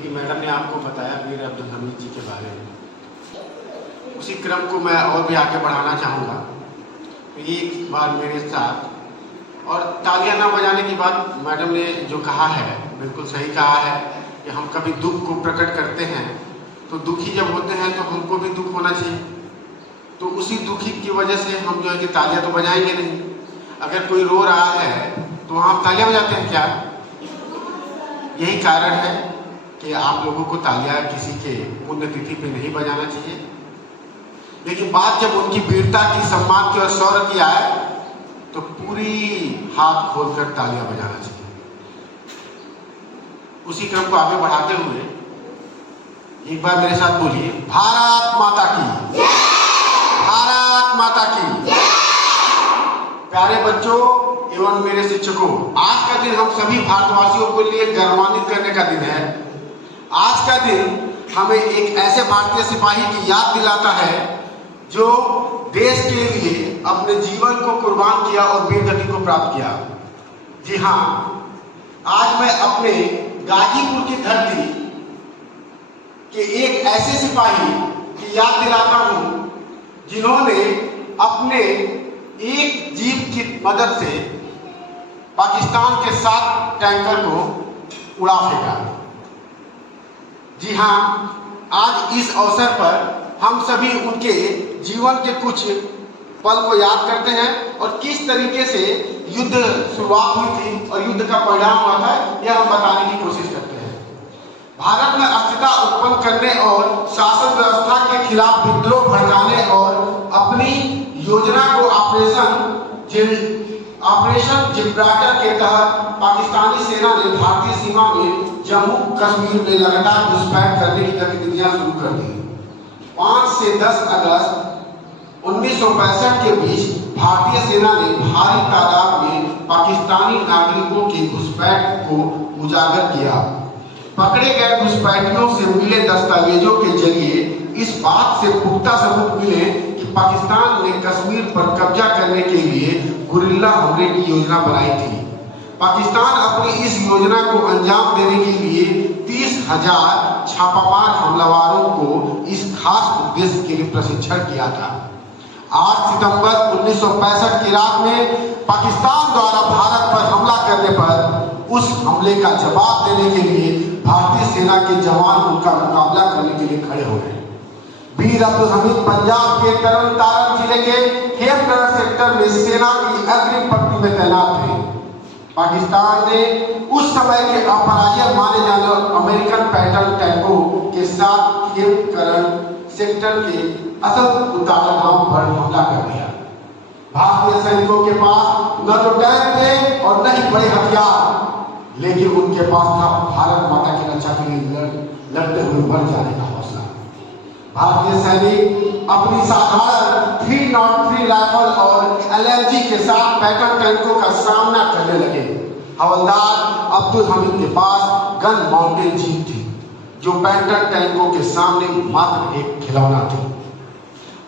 जी, madam ने आपको बताया मीर अब्दुल हमीद जी के बारे में। उसी क्रम को मैं और भी आगे बढ़ाना चाहूँगा। तो एक बार मेरे साथ और तालियां ना बजाने की बात मैडम ने जो कहा है बिल्कुल सही कहा है कि हम कभी दुख को प्रकट करते हैं तो दुखी जब होते हैं तो हमको भी दुख होना चाहिए। तो उसी दुखी की वजह से हम जो है कि तालियां तो बजाएंगे नहीं। अगर कोई रो रहा है तो वहाँ आप तालियां बजाते हैं क्या? यही कारण है कि आप लोगों को तालियां किसी के पुण्यतिथि पे नहीं बजाना चाहिए। लेकिन बात जब उनकी वीरता की, सम्मान की और शौर्य की आए तो पूरी हाथ खोलकर तालियां बजाना चाहिए। उसी क्रम को आगे बढ़ाते हुए एक बार मेरे साथ बोलिए, भारत माता की, भारत माता की। प्यारे बच्चों एवं मेरे शिक्षकों, आज का दिन हम सभी भारतवासियों के लिए गौरवान्वित करने का दिन है। आज का दिन हमें एक ऐसे भारतीय सिपाही की याद दिलाता है जो देश के लिए अपने जीवन को कुर्बान किया और वीरगति को प्राप्त किया। जी हाँ, आज मैं अपने गाजीपुर की धरती के एक ऐसे सिपाही की याद दिलाता हूँ जिन्होंने अपने एक जीप की मदद से पाकिस्तान के 7 टैंकर को उड़ा फेंका। जी हाँ, आज इस अवसर पर हम सभी उनके जीवन के कुछ पल को याद करते हैं और किस तरीके से युद्ध शुरुआत हुई थी और युद्ध का परिणाम हुआ था यह हम बताने की कोशिश करते हैं। भारत में अस्थिरता उत्पन्न करने और शासन व्यवस्था के खिलाफ विद्रोह भड़काने और अपनी योजना को ऑपरेशन जिब्राल्टर के तहत पाकिस्तानी सेना ने भारतीय सीमा में जम्मू कश्मीर में लगातार घुसपैठ करने की गतिविधियां शुरू कर दी। 5 से 10 अगस्त 1965 के बीच भारतीय सेना ने भारी तादाद में पाकिस्तानी नागरिकों के घुसपैठ को उजागर किया। पकड़े गए घुसपैठियों से मिले दस्तावेजों के जरिए इस बात से पुख्ता सबूत मिले कि पाकिस्तान ने कश्मीर पर कब्जा करने के लिए गुरिल्ला हमले की योजना बनाई थी। पाकिस्तान अपनी इस योजना को अंजाम देने के लिए 30,000 छापामार हमलावरों को इस खास उद्देश्य के लिए प्रशिक्षण किया था। 8 सितंबर 1965 की रात में पाकिस्तान द्वारा भारत पर हमला करने पर उस हमले का जवाब देने के लिए भारतीय सेना के जवान उनका मुकाबला करने के लिए खड़े हो गए। वीर अब्दुल हमीद पंजाब के तरन तारण जिले के हेमगढ़ सेक्टर में सेना की अग्रिम पंक्ति में तैनात थे। पाकिस्तान ने उस समय के अपराजय माने जाने अमेरिकन पैटर्न टैंकों के साथ हेमगढ़ सेक्टर के असल उतारा गांव पर हमला कर दिया। भारतीय सैनिकों के पास न तो टैंक थे और न ही बड़े हथियार, लेकिन उनके पास था भारत माता की रक्षा के लिए लड़ते हुए मर जाने का हौसला। भारतीय सैनिक अपनी साधारण 303 राइफल और LMG के साथ पैटर्न टैंकों का सामना करने लगे। हवलदार अब्दुल हमीद के पास गन माउंटेन जीप थी जो पैटर्न टैंकों के सामने मात्र एक खिलौना थी।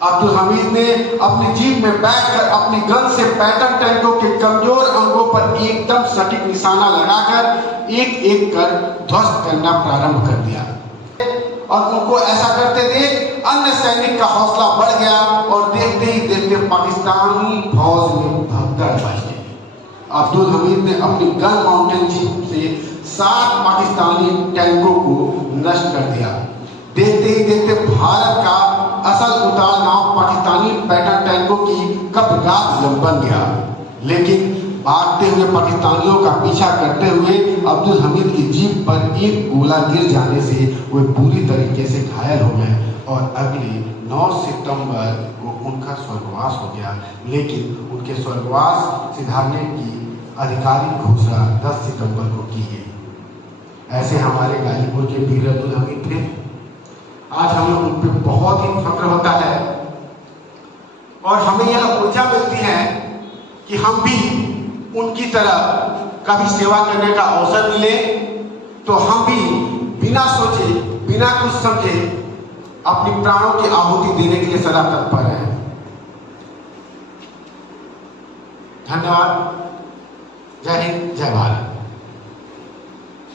अब्दुल हमीद ने अपनी जीप में बैठकर अपनी गन से पैटर्न टैंकों के कमजोर अंगों पर एकदम सटीक निशाना लगाकर एक एक कर ध्वस्त करना प्रारंभ कर दिया और उनको ऐसा करते देख अन्य सैनिक का हौसला बढ़ गया और देखते ही देखते पाकिस्तानी फौज में भगदड़ मच गई। अब्दुल हमीद ने अपनी गन माउंटेन जीप से 7 पाकिस्तानी टैंकों को नष्ट कर दिया। देखते ही देखते भारत का असल उतार नाव पाकिस्तानी पैटर्न टैंकों की कपगाह बन गया। लेकिन भागते हुए पाकिस्तानियों का पीछा करते हुए अब्दुल हमीद की जीप पर एक गोला गिर जाने से वे पूरी तरीके से घायल हो गए और अगले 9 सितंबर को उनका स्वर्गवास हो गया। लेकिन उनके स्वर्गवास सिधारने की आधिकारिक घोषणा 10 सितंबर को की गई। ऐसे हमारे गाजीपुर के वीर अब्दुल हमीद थे। आज हमें उन पर बहुत ही फक्र होता है और हमें यह ऊर्जा मिलती है कि हम भी उनकी तरह कभी सेवा करने का अवसर मिले तो हम भी बिना सोचे बिना कुछ समझे अपनी प्राणों की आहुति देने के लिए सदा तत्पर हैं। धन्यवाद। जय हिंद, जय भारत।